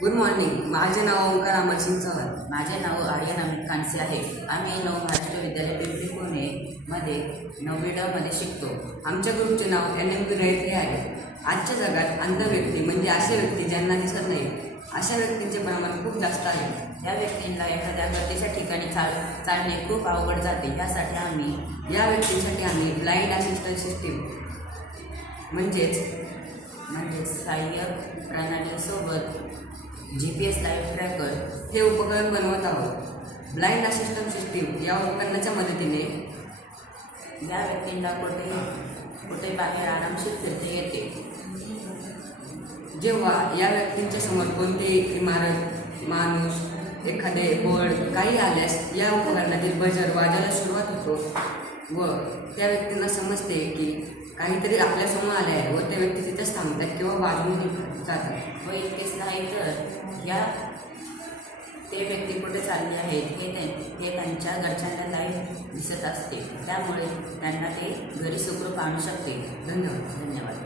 Good morning. माझे नाव ओंकार अमरसिंग चव्हाण. माझे नाव आर्यन अमित कानसे आहे. आम्ही महाराष्ट्र विद्यालय पिंपरी पुणेमध्ये 9वी ड मध्ये शिकतो. आमच्या ग्रुपचे नाव NM23 आहे. आजच्या जगात अंध व्यक्ती म्हणजे असे व्यक्ती ज्यांना दिसत नाही, अशा व्यक्तींचे प्रमाण खूप जास्त आहे. या व्यक्तींना एखाद्या गर्दीच्या ठिकाणी चालणे खूप अवघड जाते. या व्यक्तींसाठी आम्ही ब्लाइंड असिस्टंट सिस्टीम म्हणजेच सहाय्यक प्रणालीसोबत GPS लाईव्ह ट्रॅकर हे उपकरण बनवत आहोत. ब्लाइंड असिस्टंट सिस्टीम या उपकरणाच्या मदतीने या व्यक्तींना कुठे बाहेर आरामशीर फिरते येते. जेव्हा या व्यक्तींच्या समोर कोणती इमारत, माणूस, एखादे बोर्ड काही आल्यास या उपकरणातील बजर वाजायला सुरुवात होतो व त्या व्यक्तींना समजते की काहीतरी आपल्यासमोर आले आहे व त्या व्यक्ती तिथेच थांबतात किंवा बाजूने जातात. व इतकेच नाही तर ते व्यक्ती कुठे चालले आहेत हे त्यांच्या घरच्यांना लाईव्ह दिसत असते. त्यामुळे त्यांना ते घरी सुखरूप आणू शकते. धन्यवाद. धन्यवाद.